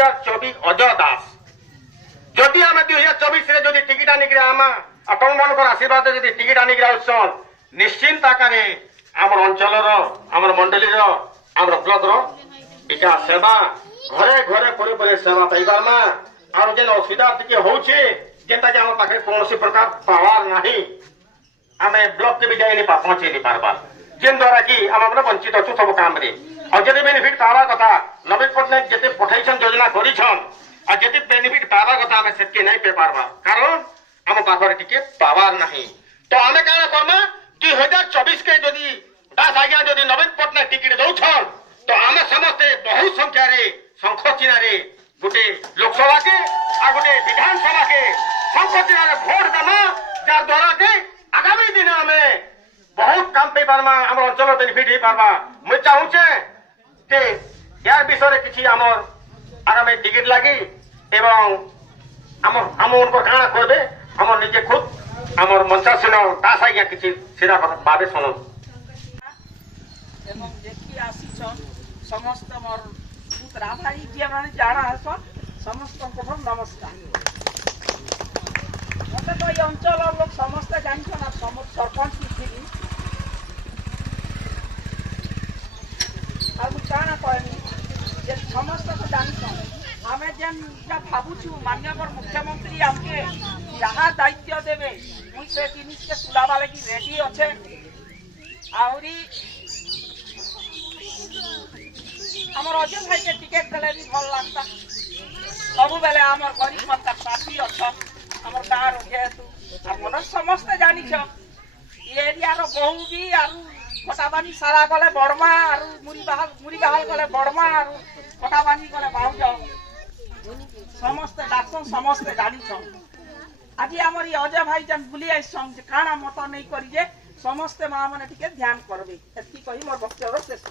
2024 अजय दास जदि आम 2024 जदि टिकेट आनिक आम आपण मान आशीर्वाद जदि टिकेट आनिक आउसन निश्चिंत आकार आम अंचल आम मंडली आम ब्लक टीका सेवा घरे घरे पड़े पड़े सेवा पाई पार्मा आर जेन असुविधा टिके होउछे जेंता जे आम पाखे कौन प्रकार पावर नाही आमे ब्लॉक के भी जाई पहुंचे नहीं पारबा जेन द्वारा कि आम वंचित अच्छु सब काम रे और जदि बेनिफिट पावा कथा नवीन पट्टनायक जते पठाइछन योजना करिछन और जते बेनिफिट पावा कथा आमे सेतके नहीं पे पारबा कारण आम पाखरे टिके पावर नाही तो आमे काना करना 2024 के जदि दास आज्ञा जदि नवीन पट्टनायक टिकेट दउछन तो आमे समस्त बहु संख्या रे शंख चिन्ह रे गोटे लोकसभा के आ गोटे विधानसभा के शंख चिन्ह रे भोट देमा जार द्वारा के आगामी दिन में बहुत काम पे पारमा हम अंचल बेनिफिट ही पारमा मुझे चाहूचे कि यार विषय किसी आमर आगामी टिकेट लगी एवं आम उनको काना करबे हम निजे खुद आमर मंचासीन दास आज्ञा किसी सीधा भावे शुणु एवं देखी आसीछन समस्त मोर पुत्रा भाई जे माने जाना हसन समस्त को नमस्कार मते तो ये अंचल लोग समस्त जानछन आ समस्त सरपंच थी और मुझे कहनी जे समस्त को जानछन आमे जेन जा भाबुछु माननीय मुख्यमंत्री हमके जहाँ दायित्व देवे मुई से जिनिस के सुलावा लगी रेडी अच्छे आउरी हमर अजय भाई के टिकट देले भी भल लागता सब बेले हमर गरीब माता साथी अच्छा हमर गाँव जेहेतु मन समस्त जानी एरिया बहु भी कटाबानी सारा गले बड़मा मुड़ी बाहल गले बड़मा कटाबानी गले बाहुज समस्त डाक्सन समस्त जानी आज आम अजय भाई जन बुली आईसन काना मत नहीं करी समस्ते माँ मैंने ध्यान करबे एति कही मोर वक्तव्य शेष।